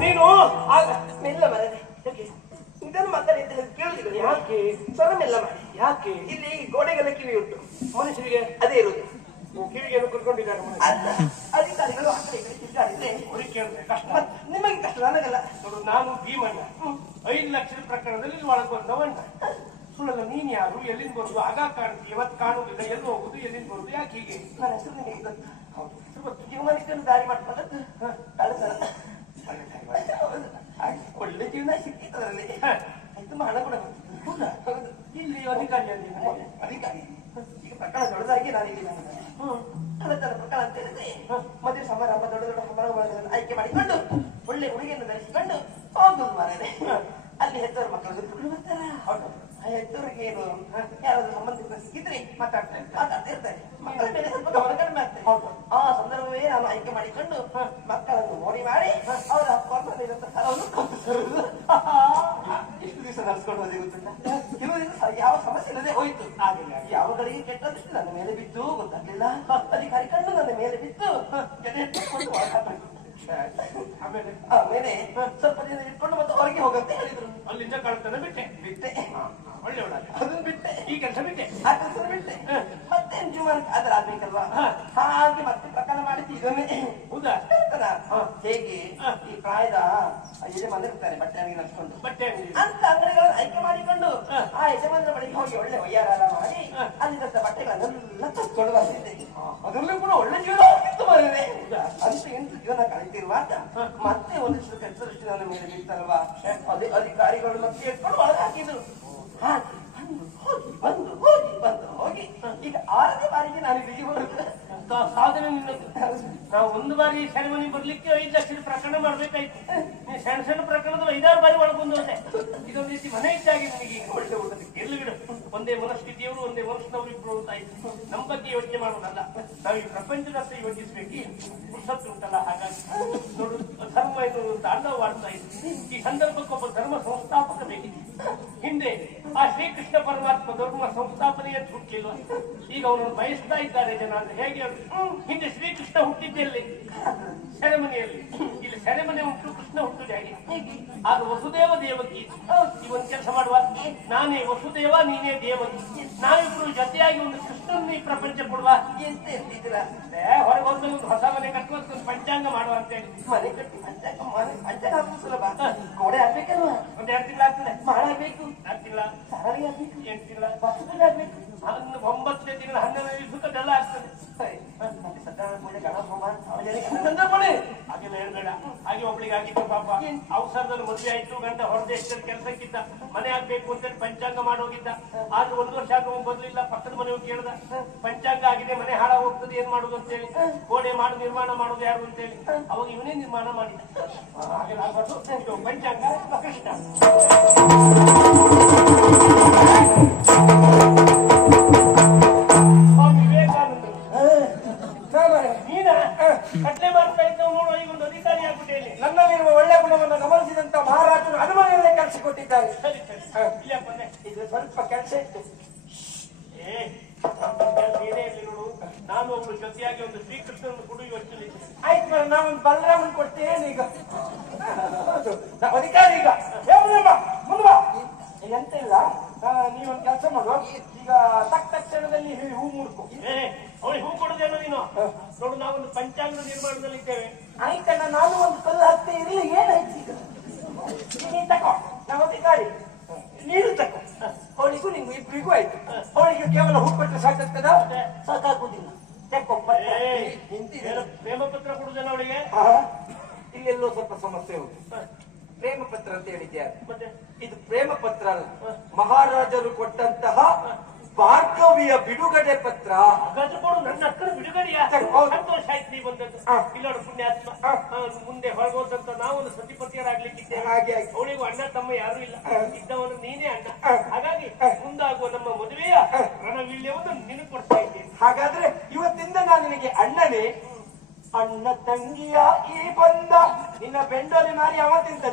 ನೀನು? ಮೆಲ್ಲ ಮರದೆ ಇದನ್ನು ಮಾತಾಡಿದ್ರೆ ಕೇಳುದಿಲ್ಲ ಯಾಕೆ? ಸ್ವರ ಮೆಲ್ಲ ಮಾಡಿ ಯಾಕೆ? ಇಲ್ಲಿ ಗೋಡೆಗೆಲ್ಲ ಕಿವಿ ಉಂಟು. ಮನುಷ್ಯರಿಗೆ ಅದೇ ಇರುವುದು. ಕಿವಿಗೆ ಕುತ್ಕೊಂಡಿದ್ದಾರೆ ಅಧಿಕಾರಿಗಳು ಕೇಳಿದ್ರೆ ನಿಮಗೆ ಕಷ್ಟ ನನಗಲ್ಲ. ನೋಡು ನಾನು ಭೀಮಣ್ಣ. ಐದು ಲಕ್ಷದ ಪ್ರಕರಣದಲ್ಲಿ ಒಳಗೆ ಬಂದವಣ್ಣ ಸುಳ್ಳಲ್ಲ ನೀನ್ ಯಾರು? ಎಲ್ಲಿಂದ ಬರುದು ಆಗ ಕಾಣ್ತಿ ಇವತ್ತು ಕಾಣುವುದಿಲ್ಲ. ಎಲ್ಲಿ ಹೋಗುದು ಎಲ್ಲಿಂದ ಬರುದು ಯಾಕೆ ಹೀಗೆ? ನನ್ನ ಹೆಸರು ನಿಮಗೆ ಹೌದು. ದಾರಿ ಮಾಡ್ಕೊಂಡದ್ದು ಕಳ್ಳತನ ಹೌದು. ಹಾಗೆ ಒಳ್ಳೆ ಜೀವನ ಸಿಕ್ಕಿತ್ತು ಅದರಲ್ಲಿ ಹ. ತುಂಬಾ ಹಣ ಕೂಡ ಬಂತು. ಹೌದಾ? ಹೌದು. ಇಲ್ಲಿ ಅಧಿಕಾರಿ ಅಲ್ಲಿ ಅಧಿಕಾರಿ ಈಗ ಪ್ರಕರಣ ದೊಡ್ಡದಾಗಿ ನಾನು ಇಲ್ಲಿ ಬಂದಿದ್ದೇನೆ. ಕಳ್ಳತನ ಪ್ರಕರಣ ಅಂತ ಹೇಳಿದ್ರೆ ಮದುವೆ ಸಮಾರಂಭ ದೊಡ್ಡ ದೊಡ್ಡ ಸಮಾರಂಭಗಳನ್ನು ಆಯ್ಕೆ ಮಾಡಿಕೊಂಡು ಒಳ್ಳೆ ಹುಡುಗಿಯನ್ನು ಧರಿಸಿಕೊಂಡು ಹೋಗುದು ಮಾರನೆ. ಅಲ್ಲಿ ಹೆತ್ತವರು ಮಕ್ಕಳು ಬಿಟ್ಕೊಂಡು ಬರ್ತಾರ. ಆ ಹೆತ್ತವರಿಗೆ ಏನು ಯಾರಾದ್ರೂ ಸಂಬಂಧಿಕರು ಸಿಕ್ಕಿದ್ರೆ ಮಾತಾಡ್ತಾರೆ. ಮಾತಾಡ್ತಿರ್ತಾರೆ ಮಾತಾಡ್ತಾ ಮಕ್ಕಳ ಮೇಲೆ ಸ್ವಲ್ಪ ಗಮನ ಕಡಿಮೆ ಆಗ್ತದೆ. ಆ ಸಂದರ್ಭವೇ ನಾನು ಆಯ್ಕೆ ಮಾಡಿಕೊಂಡು ಮಕ್ಕಳನ್ನು ಓಡಿ ಮಾಡಿ ಅವರ ಅಪ್ಪನಿರಂತ ಸ್ಥಳವನ್ನು ಕಲ್ಪಿಸಿರುವುದು. ಎಷ್ಟು ದಿವಸ ನಡೆಸ್ಕೊಂಡು ಹೋದೆ ದಿವಸ ಯಾವ ಸಮಸ್ಯೆ ಇಲ್ಲದೆ ಹೋಯ್ತು. ಆಗಿಲ್ಲ ಯಾವ ಗಳಿಗೆ ಕೆಟ್ಟದಷ್ಟು ನನ್ನ ಮೇಲೆ ಬಿದ್ದು ಗೊತ್ತಾಗ್ಲಿಲ್ಲ. ಅಧಿಕಾರಿ ಕಣ್ಣು ನನ್ನ ಮೇಲೆ ಬಿತ್ತು. ಆಮೇಲೆ ಆಮೇಲೆ ಸ್ವಲ್ಪ ದಿನ ಇಟ್ಕೊಂಡು ಮತ್ತೆ ಹೊರಗೆ ಹೋಗಂತ ಹೇಳಿದ್ರು. ಅಲ್ಲಿಂದ ಕಳ್ತನ ಬಿಟ್ಟೆ. ಬಿಟ್ಟೆ. ಒಳ್ಳೆ ಅದನ್ನ ಬಿಟ್ಟೆ. ಈ ಕೆಲಸ ಬಿಟ್ಟೆ. ಆ ಕೆಲಸ ಬಿಟ್ಟೆ. ಮತ್ತೆ ಜೀವನ ಅದ್ರ ಆಗ್ಬೇಕಲ್ವಾ ಹಾಗೆ ಮತ್ತೆ ಪ್ರಕರಣ ಮಾಡಿದ್ದು ಇದನ್ನೇ ಹೌದಾ? ಹೇಗೆ? ಈ ಪ್ರಾಯದ ಮಂದಿರ್ತಾರೆ ಬಟ್ಟೆ ಅಂಗಡಿ ನಡ್ಸ್ಕೊಂಡು. ಬಟ್ಟೆ ಅಂತ ಆ ಯಜಮಾನರ ಬಳಿಗೆ ಹೋಗಿ ಒಳ್ಳೆ ವಯ್ಯಾರ ಮಾಡಿ ಅಲ್ಲಿದ್ದ ಬಟ್ಟೆಗಳನ್ನೆಲ್ಲ ತಕ್ಕೊಂಡು ಬಂದಿದ್ದೆ. ಅದರಲ್ಲೂ ಕೂಡ ಒಳ್ಳೆ ಜೀವನ ಹೋಗಿತ್ತು ಮರನೆ ಅಷ್ಟು ಎಂಟು ಜೀವನ ಕಳಿತಿರುವಾಗ ಮತ್ತೆ ಒಂದಿಷ್ಟು ಕೆಲಸ ದೃಷ್ಟಿ ನನ್ನ ಮೇಲೆ ಬಿತ್ತಲ್ವಾ ಅದೇ ಅಧಿಕಾರಿಗಳು ಮತ್ತೆ ಎತ್ಕೊಂಡು ಒಳಗೆ ಹಾಕಿದ್ರು ಹಾಗೆ ಬಂದು ಹೋಗಿ ಬಂದು ಹೋಗಿ. ಈಗ ಆರನೇ ಬಾರಿಗೆ ನಾನು ಇಲ್ಲಿಗೆ ಬರುದು ಅಂತ ಸಾಧನೆ ನಿನ್ನದು ನಾವು ಒಂದು ಬಾರಿ ಸೆರೆಮನಿ ಬರ್ಲಿಕ್ಕೆ ಐದು ಲಕ್ಷದ ಪ್ರಕರಣ ಮಾಡ್ಬೇಕಾಯ್ತು. ನೀವು ಸಣ್ಣ ಸಣ್ಣ ಪ್ರಕರಣದ ಐದಾರು ಬಾರಿ ಒಳಗೊಂಡು ಅಂತೆ ಇದೊಂದು ರೀತಿ ಮನೆ ಇದ್ದಾಗಿ ನನಗೆ ಈಗ ಒಳ್ಳೆ ಹೋಗೋದಕ್ಕೆ ಎಲ್ಲಿ ಬಿಡು? ಒಂದೇ ಮನಸ್ಥಿತಿಯವರು, ಒಂದೇ ಮನಸ್ಸಿನವರು ಇಬ್ರು ಅಂತ ಆಯ್ತು. ನಮ್ಮ ಬಗ್ಗೆ ಯೋಚನೆ ಮಾಡೋದಲ್ಲ ನಾವು ಈ ಪ್ರಪಂಚದತ್ತ ಯೋಚಿಸ್ಬೇಕು. ಪುರುಷತ್ತು ಉಂಟಲ್ಲ, ಹಾಗಾಗಿ. ನೋಡು, ಧರ್ಮ ಎನ್ನುವುದು ತಾಂಡವಾಡ್ತಾ ಇತ್ತು ಈ ಸಂದರ್ಭಕ್ಕೊಬ್ಬ ಧರ್ಮ ಸಂಸ್ಥಾಪಕ ಬೇಕಿದೆ ಹಿಂದೆ ಆ ಶ್ರೀಕೃಷ್ಣ ಪರಮಾತ್ಮ ಧರ್ಮ ಸಂಸ್ಥಾಪನೆಯ ಹುಟ್ಟಿಲ್ವ ಈಗ ಅವನು ಬಯಸ್ತಾ ಇದ್ದಾರೆ ಜನ ಅಂದ್ರೆ ಹೇಗೆ? ಹಿಂದೆ ಶ್ರೀಕೃಷ್ಣ ಹುಟ್ಟಿದ್ದೆಲ್ಲಿ ಸೆರೆಮನೆಯಲ್ಲಿ ಇಲ್ಲಿ ಸೆರೆಮನೆ ಉಂಟು ಕೃಷ್ಣ ಹುಟ್ಟುದು ಹೇಗೆ ಆಗ ವಸುದೇವ ದೇವಕಿ. ಇವನ್ ಒಂದು ಕೆಲಸ ಮಾಡುವ. ನಾನೇ ವಸುದೇವ ನೀನೇ ದೇವಕಿ. ನಾವಿಬ್ರು ಜೊತೆಯಾಗಿ ಒಂದು ಕೃಷ್ಣನ್ ಈ ಪ್ರಪಂಚ ಕೊಡುವ. ಹೊರಗೆ ಒಂದು ಹೊಸ ಮನೆ ಕಟ್ಟುವ ಪಂಚಾಂಗ ಮಾಡುವ ಅಂತ ಹೇಳಿ. ಮನೆ ಕಟ್ಟಿ ಪಂಚಾಂಗ ಸುಲಭ ಗೋಡೆ ಆಗ್ಬೇಕಲ್ವಾ ಒಂದ್ ಎರಡು ಮಾಡಬೇಕು ನಾಲ್ಕು ತಿಂಗಳ. ಸಾರಾಗಿ ಆಗ್ಬೇಕು. ಎಂಟು ತಿಂಗಳ. ವಸತಿಗೆ ಆಗ್ಬೇಕು. ಹನ್ನು ಒಂಬತ್ತನೇ ತಿಂಗಳ ಹನ್ನೊಂದನೇ ದಿವಸಕ್ಕೆಲ್ಲ ಆಗ್ತದೆ. ಸರಿ. ಮತ್ತೆ ಸತ್ಯನಾರಾಯಣ ಪೂಜೆ ಗಣ ಹೋಮ. ಸಾರ್ವಜನಿಕ ಸಂದರ್ಭಣೆ. ಹಾಗೆಲ್ಲ ಹೇಳ್ಬೇಡ. ಹಾಗೆ ಒಬ್ಳಿಗೆ ಆಗಿತ್ತು ಪಾಪ. ಅವಸರದಲ್ಲಿ ಮದುವೆ ಆಯ್ತು ಗಂಡ ಹೊರದೇಶದಲ್ಲಿ ಕೆಲಸಕ್ಕಿದ್ದ. ಮನೆ ಆಗ್ಬೇಕು ಅಂತೇಳಿ ಪಂಚಾಂಗ ಮಾಡೋಗಿದ್ದ. ಆದ್ರೂ ಒಂದು ವರ್ಷ ಆದ್ರೂ ಬದಲಿಲ್ಲ ಪಕ್ಕದ ಮನೆ ಹೋಗಿ ಕೇಳ್ದ ಪಂಚಾಂಗ ಆಗಿದೆ ಮನೆ ಹಾಳ ಹೋಗ್ತದೆ ಏನ್ ಮಾಡುದು ಅಂತೇಳಿ. ಗೋಡೆ ಮಾಡಿ ನಿರ್ಮಾಣ ಮಾಡೋದು ಯಾರು ಅಂತೇಳಿ. ಅವಾಗ ಇವನೇ ನಿರ್ಮಾಣ ಮಾಡಿದ. ಹಾಗೆಲ್ಲ ಆಗ್ಬಾರ್ದು ಇದು ಪಂಚಾಂಗ ಕೃಷ್ಣ ನೀನ ಕಟ್ಲೆ ಮಾಡ್ತಾ ಇದ್ದವ್ ನೋಡು ಈಗ ಒಂದು ಅಧಿಕಾರಿ ಆಗ್ಬಿಟ್ಟೆ ಇಲ್ಲಿ ನನ್ನಲ್ಲಿರುವ ಒಳ್ಳೆ ಗುಣವನ್ನು ಗಮನಿಸಿದಂತ ಮಹಾರಾಜರು ಅನುಮತಿಯಲ್ಲೇ ಕಳಿಸಿಕೊಟ್ಟಿದ್ದಾರೆ ಸರಿ ಸರಿ ಇಲ್ಲಪ್ಪ ಬಂದೆ ಇದು ಸ್ವಲ್ಪ ಕೆಲಸ ಇತ್ತು ಏ ಏನೇ ಇರ್ಲಿ ನೋಡು ನಾನು ಒಂದು ಜೊತೆಯಾಗಿ ಒಂದು ಶ್ರೀಕೃಷ್ಣನ ಗುಡಿ ಯೋಚನೆ ಆಯ್ತು ಮೇಡಮ್ ನಾವೊಂದು ಬಲರಾಮನ್ ಕೊಡ್ತೇನೆ ಈಗ. ನಾವು ಅಧಿಕಾರಿ ಈಗ ಎಂತ ಇಲ್ಲ ನೀವೊಂದು ಕೆಲಸ ಮಾಡುವ ಈಗ ತಕ್ಕ ತಕ್ಷಣದಲ್ಲಿ ಹೂ- ಹೂ ಮುಡ್ಕೊ ಹೂ ಕೊಡುದೇನು ನೀನು? ನೋಡು ನಾವೊಂದು ಪಂಚಾಂಗ ನಿರ್ಮಾಣದಲ್ಲಿ ಇದ್ದೇವೆ. ಆಯ್ತಣ್ಣ ನಾನು ಒಂದು ಕಲ್ಲು ಹತ್ತೆ ಇರ್ಲಿ ಏನಾಯ್ತು ಈಗ? ನೀನ್ ತಕೋ ನಾವು ಅಧಿಕಾರಿ. ನೀರು ತಕೋ. ಅವಳಿಗೂ ನಿಂಗು ಇಬ್ಬರಿಗೂ ಆಯ್ತು. ಅವಳಿಗೆ ಕೇವಲ ಹೂ ಕೊಟ್ಟರೆ ಸಾಕಾಗ್ತದ ಸಾಕಾಗುದಿಲ್ಲ. ತೆಕ್ಕೊಪ್ಪ ಪ್ರೇಮ ಪತ್ರ ಕೊಡುದೇನ ಅವಳಿಗೆ? ಇಲ್ಲೆಲ್ಲೋ ಸ್ವಲ್ಪ ಸಮಸ್ಯೆ ಉಂಟು. ಪ್ರೇಮ ಪತ್ರ ಅಂತ ಹೇಳಿದ್ಯಾ? ಮತ್ತೆ? ಇದು ಪ್ರೇಮ ಪತ್ರ ಅಲ್ಲ. ಮಹಾರಾಜರು ಕೊಟ್ಟಂತಹ ಭಾರ್ಗವಿಯ ಬಿಡುಗಡೆ ಪತ್ರ. ಕೊಡು ನನ್ನ ಅಕ್ಕನ ಬಿಡುಗಡೆಯ. ಸಂತೋಷ ಆಯ್ತು ನೀವು ಬಂದದ್ದು. ಇಲ್ಲೋಡು ಪುಣ್ಯಾತ್ಮ. ಮುಂದೆ ಹೊರಗೋದಂತ ನಾವೊಂದು ಸತಿಪತಿಯರಾಗ್ಲಿಕ್ಕಿದ್ದೇವೆ. ಹಾಗೆ. ಅವಳಿಗೂ ಅಣ್ಣ ತಮ್ಮ ಯಾರು ಇಲ್ಲ. ಇದ್ದವನು ನೀನೇ ಅಣ್ಣ. ಹಾಗಾಗಿ. ಮುಂದಾಗುವ ನಮ್ಮ ಮದುವೆಯ ರಣವೀಳ್ಯವನ್ನು ನಿನಗೆ ಕೊಡ್ತಾ ಇದ್ದೇನೆ ಹಾಗಾದ್ರೆ ಇವತ್ತಿಂದ ನಾನು ನಿನಗೆ ಅಣ್ಣನೇ. ಅಣ್ಣ ತಂಗಿಯ ಈ ಬಂದ ನಿನ್ನ ಬೆಂಡೋಲಿ ಮಾರಿ ಅವ ತಿಂತ.